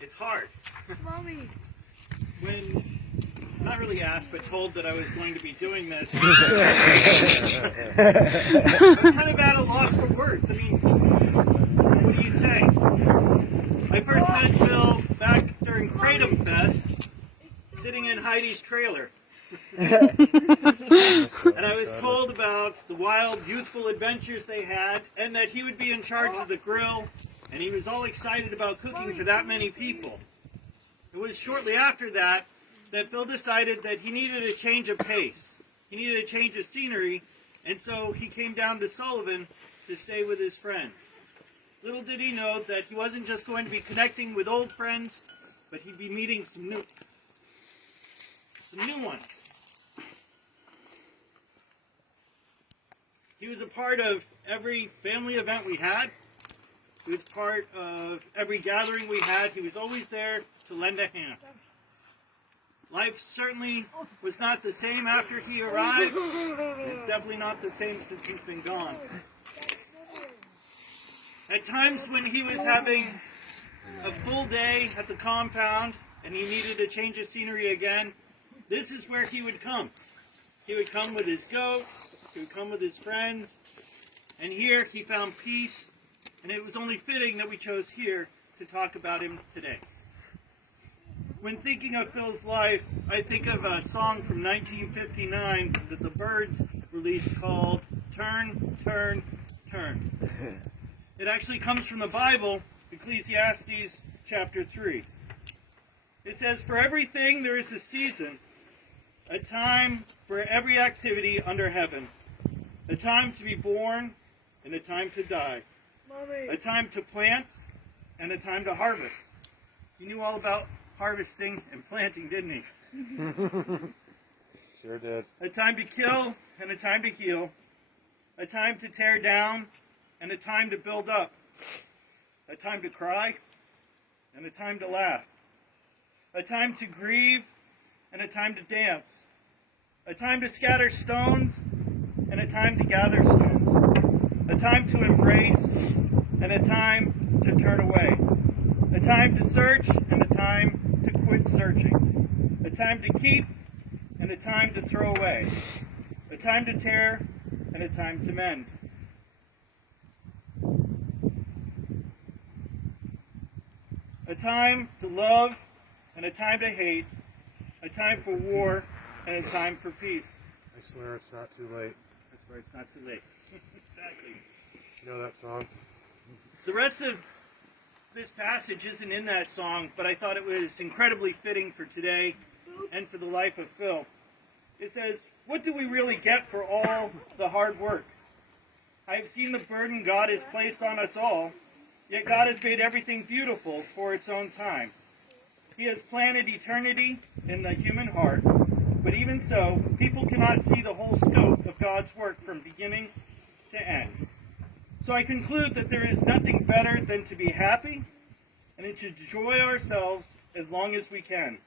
It's hard. Mommy. When, not really asked, but told that I was going to be doing this, I'm kind of at a loss for words. I mean, what do you say? I first met Phil back during Kratom Fest, sitting in Heidi's trailer. And I was told about the wild, youthful adventures they had, and that he would be in charge of the grill, and he was all excited about cooking for that many people. It was shortly after that Phil decided that he needed a change of pace. He needed a change of scenery, and so he came down to Sullivan to stay with his friends. Little did he know that he wasn't just going to be connecting with old friends, but he'd be meeting some new ones. He was a part of every family event we had. He was part of every gathering we had. He was always there to lend a hand. Life certainly was not the same after he arrived. It's definitely not the same since he's been gone. At times when he was having a full day at the compound and he needed a change of scenery again, this is where he would come. He would come with his goat, he would come with his friends, and here he found peace, and it was only fitting that we chose here to talk about him today. When thinking of Phil's life, I think of a song from 1959 that the Byrds released called Turn, Turn, Turn. It actually comes from the Bible, Ecclesiastes chapter 3. It says, "For everything there is a season, a time for every activity under heaven, a time to be born and a time to die, Mommy. a time to plant and a time to harvest." He knew all about harvesting and planting, didn't he? Sure did. A time to kill and a time to heal, a time to tear down and a time to build up, a time to cry and a time to laugh, a time to grieve and a time to dance, a time to scatter stones and a time to gather stones, a time to embrace and a time to turn away, a time to search and a time to quit searching, a time to keep and a time to throw away, a time to tear and a time to mend. A time to love and a time to hate, a time for war and a time for peace. I swear it's not too late. That's where it's not too late. Exactly. You know that song? The rest of this passage isn't in that song, but I thought it was incredibly fitting for today and for the life of Phil. It says, "What do we really get for all the hard work? I have seen the burden God has placed on us all, yet God has made everything beautiful for its own time. He has planted eternity in the human heart, but even so, people cannot see the whole scope of God's work from beginning to end. So I conclude that there is nothing better than to be happy and to enjoy ourselves as long as we can.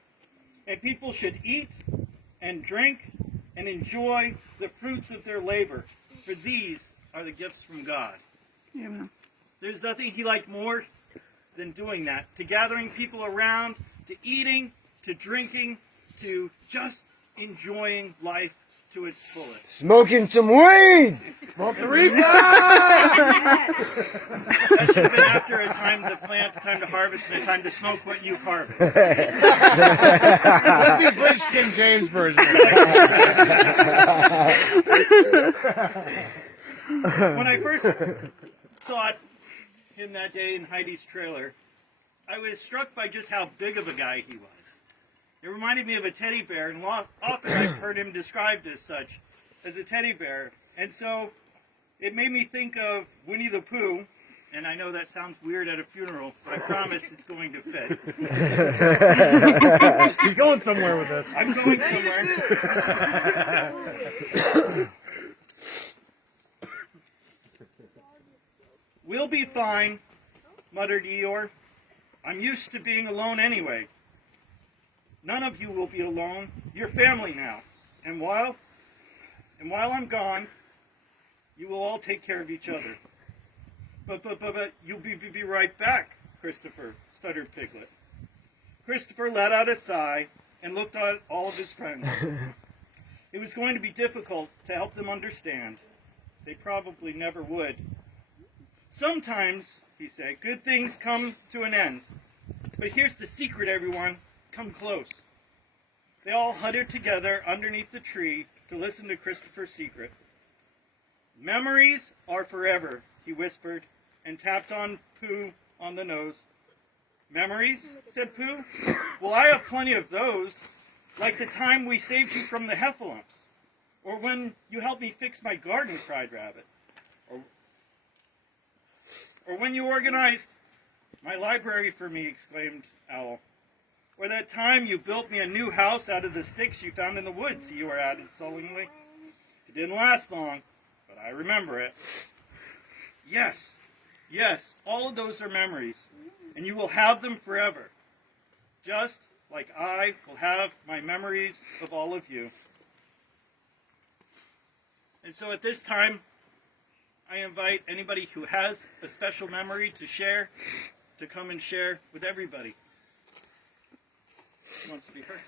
And people should eat and drink and enjoy the fruits of their labor, for these are the gifts from God." Amen. There's nothing he liked more than doing that, to gathering people around, to eating, to drinking, to just enjoying life to its fullest. Smoking some weed! Smoke the reefer! That should have been after a time to plant, a time to harvest, and a time to smoke what you've harvested. That's the British King James version. When I first saw him that day in Heidi's trailer, I was struck by just how big of a guy he was. It reminded me of a teddy bear, and often I've heard him described as such, as a teddy bear. And so it made me think of Winnie the Pooh, and I know that sounds weird at a funeral, but I promise it's going to fit. He's going somewhere with this. I'm going somewhere. "We'll be fine," muttered Eeyore. "I'm used to being alone anyway. None of you will be alone. You're family now. And while I'm gone, you will all take care of each other." But you'll be right back, Christopher," stuttered Piglet. Christopher let out a sigh and looked at all of his friends. It was going to be difficult to help them understand. They probably never would. Sometimes, he said, good things come to an end. But here's the secret, everyone. Come close. They all huddled together underneath the tree to listen to Christopher's secret. Memories are forever, he whispered, and tapped on Pooh on the nose. Memories? Said Pooh. Well, I have plenty of those, like the time we saved you from the heffalumps, or when you helped me fix my garden, cried Rabbit, or when you organized my library for me, exclaimed Owl, or that time you built me a new house out of the sticks you found in the woods, Eeyore added sullenly. It didn't last long, but I remember it. Yes, yes, all of those are memories, and you will have them forever, just like I will have my memories of all of you. And so at this time, I invite anybody who has a special memory to share, to come and share with everybody. Who wants to be first?